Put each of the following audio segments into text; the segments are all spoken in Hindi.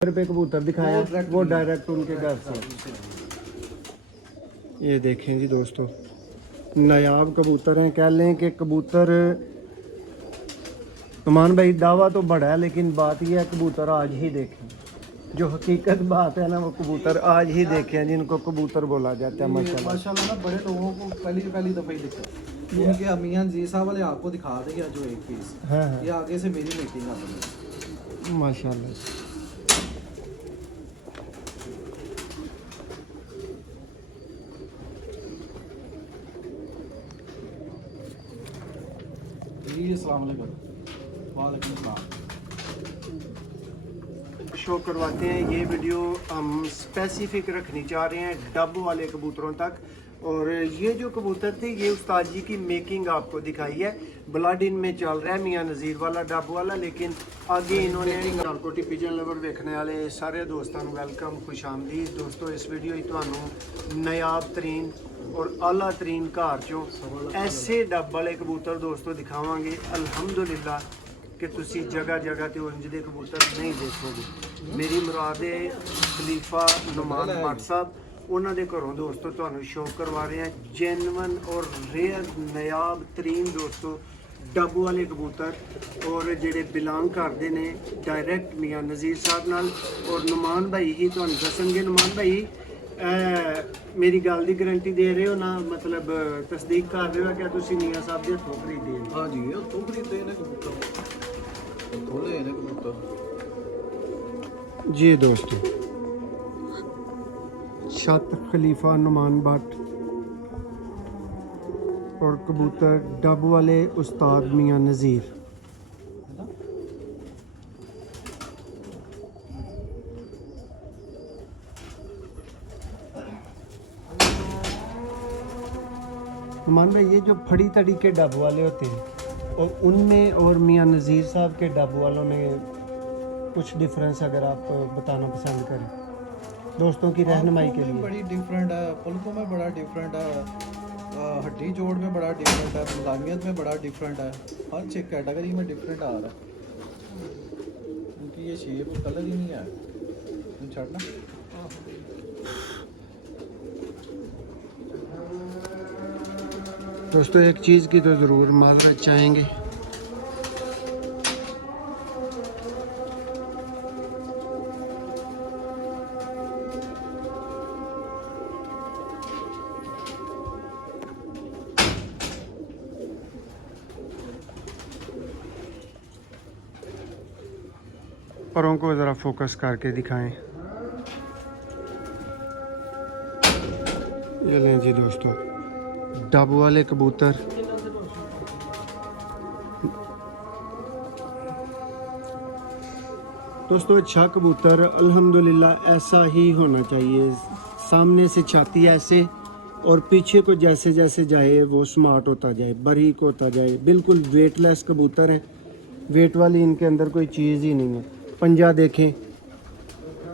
पे कबूतर दिखाया वो डायरेक्ट उनके घर से। ये देखें जी दोस्तों, नायाब कबूतर हैं। कह लें कि कबूतर नुमान भाई दावा तो बड़ा है, लेकिन बात यह है कबूतर आज ही देखें। जो हकीकत बात है ना, वो कबूतर आज ही देखें जिनको कबूतर बोला जाता है। माशाल्लाह ना, बड़े लोगों को पहली दफ़ा ही दिखा। उनके अमियां जी साहब वाले आपको दिखा देंगे जो एक पीस। हाँ ये आगे से मेरी मीटिंग आती है माशाल्लाह। जी। अस्सलाम वालेकुम। वालेकुम सलाम। शो करवाते हैं। ये वीडियो हम स्पेसिफिक रखनी चाह रहे हैं डब वाले कबूतरों तक। और ये जो कबूतर थे, ये उस्ताद जी की मेकिंग आपको दिखाई है। ब्लड इनमें चल रहा है मियाँ नज़ीर वाला डब वाला, लेकिन आगे इन्होंने कोटी पिजन लवर देखने वाले सारे दोस्तों वेलकम, खुश आमदीद। दोस्तों इस वीडियो ਤੁਹਾਨੂੰ नायाब तरीन और आला तरीन घर चों ऐसे डब वाले कबूतर दोस्तों दिखावांगे अल्हम्दुलिल्लाह कि तुसी जगह जगह ते उंज दे कबूतर नहीं देखोगे। मेरी मुराद है खलीफा नुमान भट्ट साहब, ਉਹਨਾਂ ਦੇ ਘਰੋਂ ਦੋਸਤੋ ਤੁਹਾਨੂੰ ਸ਼ੋਅ ਕਰਵਾ ਰਹੇ ਹਾਂ ਜੈਨੂਇਨ ਔਰ ਰੇਅਰ ਨਾयाब ਤਰੀਨ ਦੋਸਤੋ ਡੱਬ ਵਾਲੇ ਕਬੂतर, ਔਰ ਜਿਹੜੇ ਬਿਲੋਂਗ ਕਰਦੇ ਨੇ ਡਾਇਰੈਕਟ ਮੀਆਂ ਨਜ਼ੀਰ ਸਾਹਿਬ ਨਾਲ। ਔਰ ਨੁਮਾਨ ਭਾਈ ਹੀ ਤੁਹਾਨੂੰ ਦੱਸਣਗੇ। ਨੁਮਾਨ ਭਾਈ मेरी गल की गारंटी दे रहे हो ना, मतलब तस्दीक कर रहे हो क्या तुसी मियां साहब दे हथों खरीदे? हाँ जी, हथों खरीदे ने कबूतर, हथों ले ने कबूतर जी दोस्तों। छत खलीफा नुमान भट्ट और कबूतर डब वाले उस्ताद मियां नज़ीर। मान भाई, ये जो फड़ी तड़ी के डब वाले होते हैं और उनमें और मियां नज़ीर साहब के डब वालों में कुछ डिफरेंस अगर आप बताना पसंद करें दोस्तों की रहनुमाई के लिए। बड़ी डिफरेंट है, पुलकों में बड़ा डिफरेंट है, हड्डी जोड़ में बड़ा डिफरेंट है, मुलामियत में बड़ा डिफरेंट है, हर एक कैटेगरी में डिफरेंट आ रहा है। उनकी ये शेप और कलर ही नहीं है छड़ना। दोस्तों एक चीज़ की तो ज़रूर माजरत चाहेंगे, परों को ज़रा फोकस करके दिखाएं। ये लें जी दोस्तों डब वाले कबूतर। दोस्तों अच्छा कबूतर अल्हम्दुलिल्लाह ऐसा ही होना चाहिए, सामने से छाती ऐसे और पीछे को जैसे जैसे जाए वो स्मार्ट होता जाए, बारीक होता जाए। बिल्कुल वेटलेस कबूतर हैं, वेट वाली इनके अंदर कोई चीज़ ही नहीं है। पंजा देखें,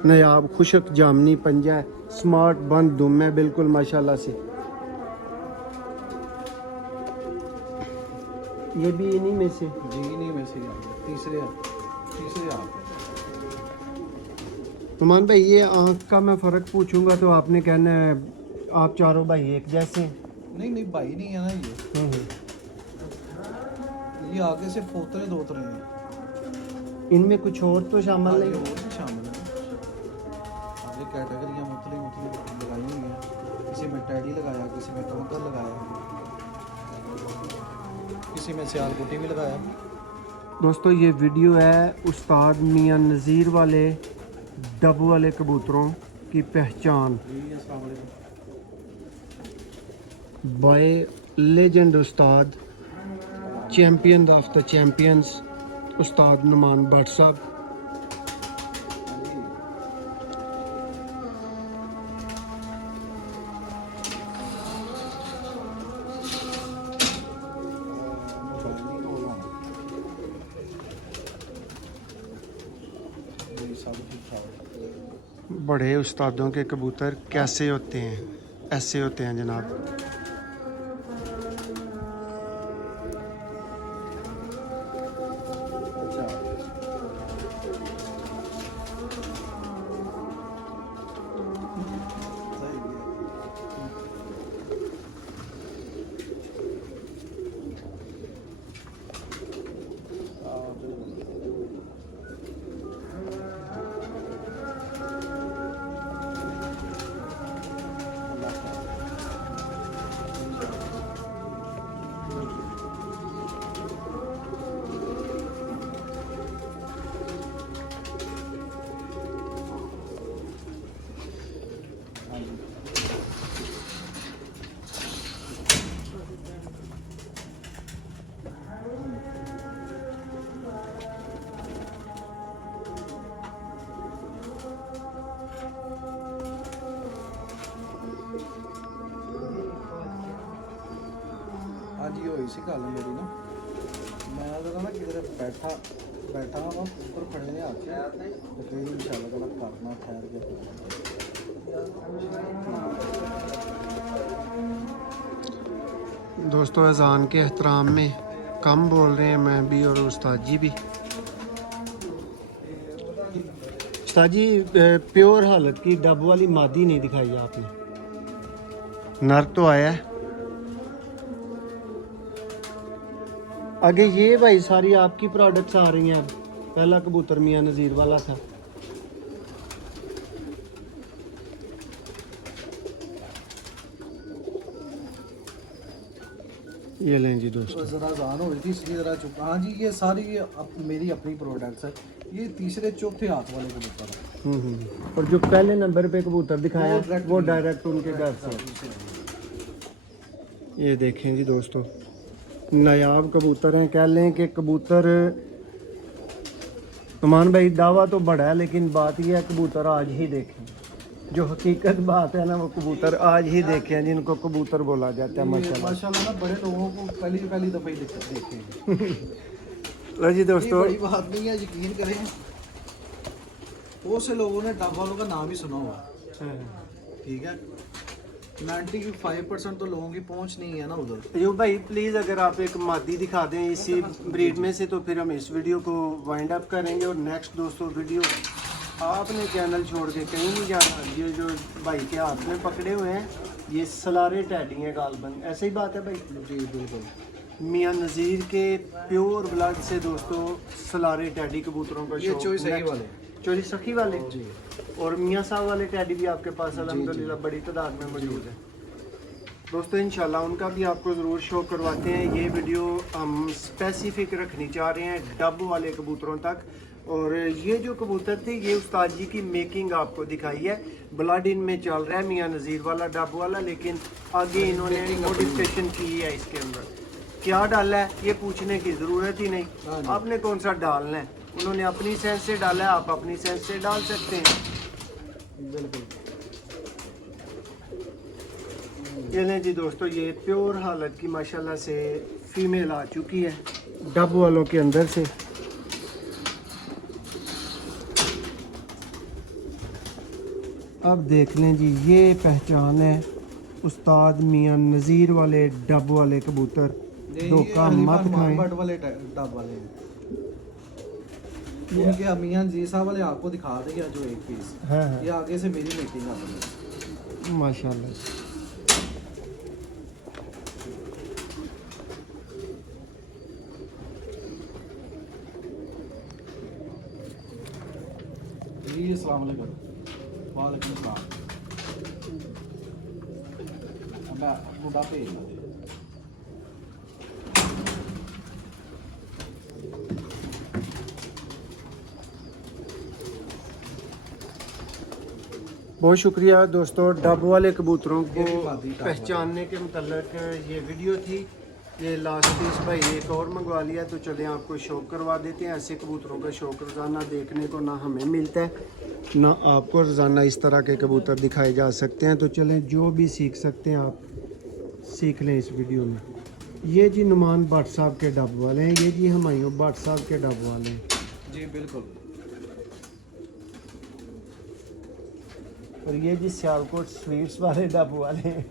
नायाब खुशक जामनी पंजा है, स्मार्ट बंद दुम है बिल्कुल माशाल्लाह से। ये भी इन्हीं में से जी, इन्हीं में से तीसरे आप। नुमान भाई ये आँख का मैं फ़र्क पूछूंगा तो आपने कहना है आप चारों भाई एक जैसे? नहीं भाई नहीं है ना ये आगे से पोतरे दोतरे हैं। इनमें कुछ और तो शामिल नहीं? और भी शामिल है, आगे कैटेगरियाँ मुख्तलिफ लगाई हुई हैं। किसी में टैडी लगाया, किसी में कबूतर लगाया, किसी में सियालकोटी भी लगाया। दोस्तों ये वीडियो है उस्ताद मियां नज़ीर वाले डब वाले कबूतरों की पहचान bye legend Ustad, champion of the champions उस्ताद नुमान भट्ट साहब। बड़े उस्तादों के कबूतर कैसे होते हैं? ऐसे होते हैं जनाब। जी हुई सी गल मेरी ना, मैं जरा ना किधर बैठा वा ऊपर खड़े ने आके तो फिर इंशाल्लाह ताला करना ठहर के। दोस्तों अजान के एहतराम में कम बोल रहे हैं मैं भी और उस्ताद जी भी। उस्ताद जी प्योर हालत की डब वाली मादी नहीं दिखाई आपने, नर तो आया है। आगे ये भाई सारी आपकी प्रोडक्ट्स आ रही हैं। पहला कबूतर मियां नज़ीर वाला था। ये लें जी दोस्तों। तो ज़रा अजान हो रही थी इसलिए ज़रा चुप। हाँ जी, ये सारी मेरी अपनी प्रोडक्ट्स है। ये तीसरे चौथे हाथ वाले कबूतर है। और जो पहले नंबर पे कबूतर दिखाया वो direct डायरेक्ट उनके घर से। ये देखें जी दोस्तों, नायाब कबूतर हैं। कह लें कि कबूतर अमान भाई दावा तो बड़ा है, लेकिन बात यह है कबूतर आज ही देखें। जो हकीकत बात है ना वो कबूतर आज ही देखें जिनको कबूतर बोला जाता है। माशाल्लाह ना बड़े लोगों को पहली दफ़ा ही देखे। लो जी दोस्तों, बड़ी बात नहीं है, यकीन करें बहुत से लोगों ने डब वालों का नाम ही सुना हुआ, ठीक है। 95% तो लोगों की पहुंच नहीं है ना उधर। अयूब भाई प्लीज़ अगर आप एक मादी दिखा दें इसी ब्रीड में से, तो फिर हम इस वीडियो को वाइंड अप करेंगे। और नेक्स्ट दोस्तों वीडियो आपने चैनल छोड़ के कहीं नहीं जाना। ये जो भाई के हाथ में पकड़े हुए हैं ये सलारे टैडी हैं गालबन, ऐसे ही बात है भाई? जी बिल्कुल। मियां नज़ीर के प्योर ब्लड से दोस्तों सलारे टैडी कबूतरों का ये शौक। चोरी सही वाले, चोरी सखी वाले जी। और मियां साहब वाले टैडी भी आपके पास अल्हम्दुलिल्लाह बड़ी तादाद में मौजूद है दोस्तों। इंशाल्लाह उनका भी आपको ज़रूर शो करवाते हैं। ये वीडियो हम स्पेसिफिक रखनी चाह रहे हैं डब वाले कबूतरों तक। और ये जो कबूतर थे ये उस्ताद जी की मेकिंग आपको दिखाई है। ब्लड इनमें चल रहा है मियां नज़ीर वाला डब वाला, लेकिन आगे इन्होंने मॉडिफिकेशन की है। इसके अंदर क्या डाला है ये पूछने की ज़रूरत ही नहीं, आपने कौन सा डालना है। उन्होंने अपनी सेंस से डाला है, आप अपनी सेंस से डाल सकते हैं। बिल्कुल। ये लें जी दोस्तों, ये प्योर हालत की माशाल्लाह से फीमेल आ चुकी है डब वालों के अंदर से। अब देख लें जी, ये पहचान है उस्ताद मियां नज़ीर वाले डब वाले कबूतर। धोखा मत खाएं। वाले डब वाले उनके मियां जी साहब वाले आपको दिखा देंगे जो एक पीस। हाँ ये आगे से मेरी मीटिंग आ रही है माशाल्लाह। जी। अस्सलाम वालेकुम। वालेकुम सलाम। मैं बुढ़ा भेज दूँ। बहुत शुक्रिया दोस्तों। डब वाले कबूतरों को ये भी मादी डब पहचानने के मतलब ये वीडियो थी। ये लास्ट पीस भाई एक और मंगवा लिया, तो चले आपको शौक करवा देते हैं। ऐसे कबूतरों का शौक रोज़ाना देखने को ना हमें मिलता है ना आपको रोज़ाना इस तरह के कबूतर दिखाए जा सकते हैं। तो चलें जो भी सीख सकते हैं आप सीख लें इस वीडियो में। ये जी नुमान भट्ट साहब के डब वाले हैं, ये जी हुमायूं भट्ट साहब के डब वाले हैं। जी बिल्कुल। और ये जी सियालकोट स्वीट्स वाले डब वाले हैं।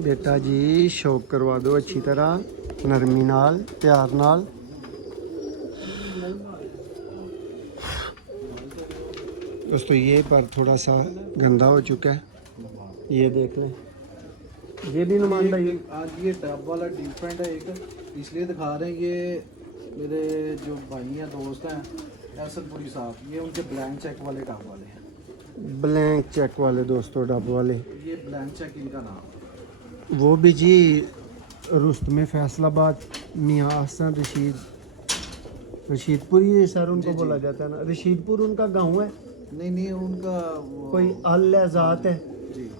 बेटा जी शौक करवा दो अच्छी तरह, नरमी नाल, प्यार नाल। दोस्तों ये पर थोड़ा सा गंदा हो चुका है, ये देख लें। ये भी नुमान भाई आज ये टब वाला डिफरेंट है, एक इसलिए दिखा रहे हैं। ये मेरे जो भाई हैं दोस्त हैं असदपुरी साहब, ये उनके ब्लैंक चेक वाले टब वाले हैं। ब्लैंक चेक वाले दोस्तों डब वाले, ये ब्लैंक चेक इनका नाम है। वो भी जी रुस्तमे फैसलाबाद मियाँ हसन रशीदपुरी सर उनको बोला जाता है ना। रशीदपुर उनका गांव है? नहीं उनका कोई अल ज़ात है जी।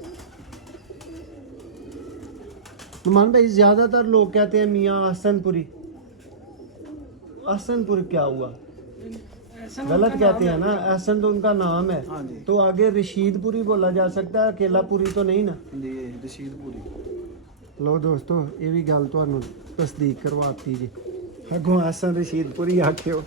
नुमान भाई ज़्यादातर लोग कहते हैं मियाँ हसनपुरी, हसनपुर क्या हुआ? गलत कहते हैं ना, एहसन तो उनका नाम है। हाँ जी। तो आगे रशीदपुरी बोला जा सकता है, अकेलापुरी तो नहीं ना? जी रशीदपुरी। लो दोस्तों, ये भी गल तुहानू तस्दीक करवाती जी, अगों हसन रशीदपुरी आखियो।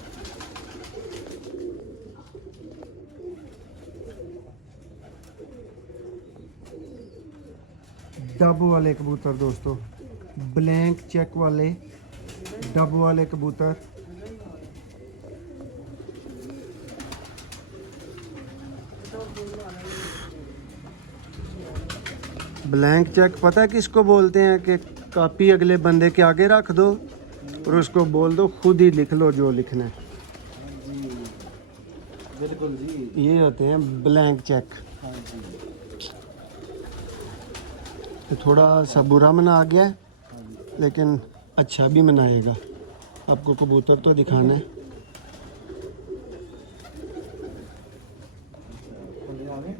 डब वाले कबूतर दोस्तों, ब्लैंक चेक वाले डब वाले कबूतर। ब्लैंक चेक पता है किसको बोलते हैं? कि कॉपी अगले बंदे के आगे रख दो और उसको बोल दो खुद ही लिख लो जो लिखना है। जी बिल्कुल जी। ये होते हैं ब्लैंक चेक। हाँ जी। तो थोड़ा सा बुरा मना आ गया है, हाँ जी। लेकिन अच्छा भी मनाएगा। आपको कबूतर तो दिखाना है। बंदे आ गए?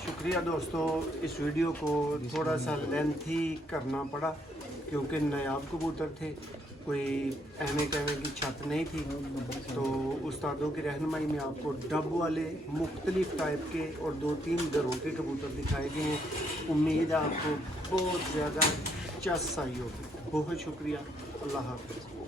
शुक्रिया दोस्तों, इस वीडियो को थोड़ा सा लेंथी करना पड़ा क्योंकि नायाब कबूतर थे, कोई अहमे कहने की छत नहीं थी। तो उस्तादों की रहनुमाई में आपको डब वाले मुख्तलिफ टाइप के और 2-3 घरों के कबूतर दिखाए गए हैं। उम्मीद है आपको बहुत ज़्यादा चस आई होगी। बहुत शुक्रिया। अल्लाह हाफ़िज़।